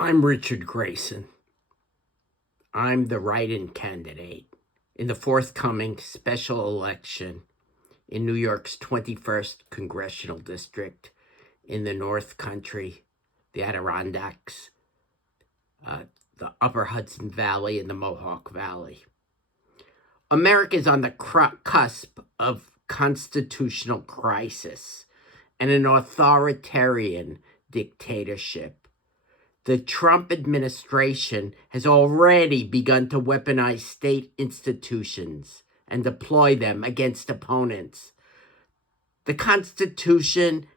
I'm Richard Grayson. I'm the write-in candidate in the forthcoming special election in New York's 21st Congressional District in the North Country, the Adirondacks, the Upper Hudson Valley, and the Mohawk Valley. America is on the cusp of constitutional crisis and an authoritarian dictatorship. The Trump administration has already begun to weaponize state institutions and deploy them against opponents. The Constitution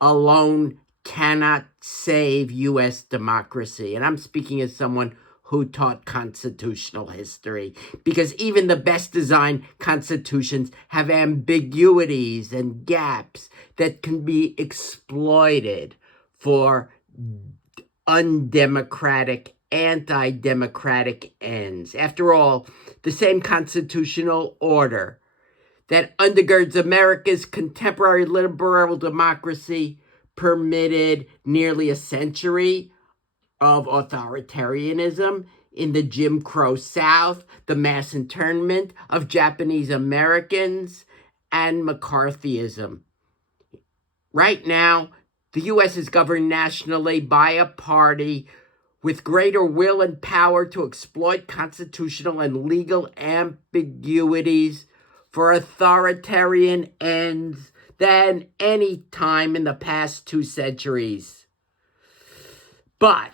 alone cannot save U.S. democracy. And I'm speaking as someone who taught constitutional history, because even the best designed constitutions have ambiguities and gaps that can be exploited for undemocratic, anti-democratic ends. After all, the same constitutional order that undergirds America's contemporary liberal democracy permitted nearly a century of authoritarianism in the Jim Crow South, the mass internment of Japanese Americans, and McCarthyism. Right now, the U.S. is governed nationally by a party with greater will and power to exploit constitutional and legal ambiguities for authoritarian ends than any time in the past 2 centuries. But,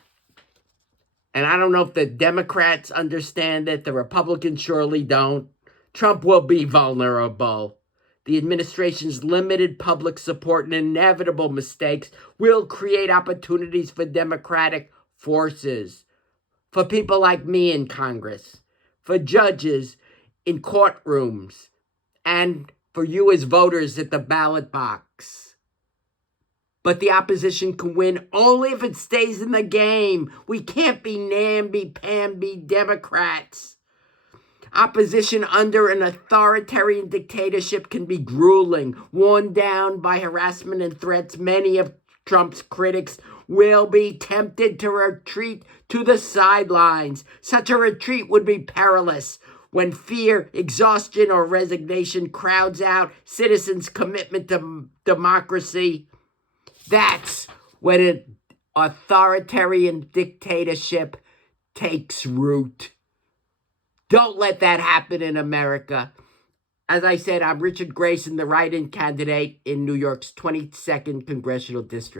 and I don't know if the Democrats understand it, the Republicans surely don't, Trump will be vulnerable. The administration's limited public support and inevitable mistakes will create opportunities for democratic forces, for people like me in Congress, for judges in courtrooms, and for you as voters at the ballot box. But the opposition can win only if it stays in the game. We can't be namby-pamby Democrats. Opposition under an authoritarian dictatorship can be grueling. Worn down by harassment and threats, many of Trump's critics will be tempted to retreat to the sidelines. Such a retreat would be perilous when fear, exhaustion, or resignation crowds out citizens' commitment to democracy. That's when an authoritarian dictatorship takes root. Don't let that happen in America. As I said, I'm Richard Grayson, the write-in candidate in New York's 22nd Congressional District.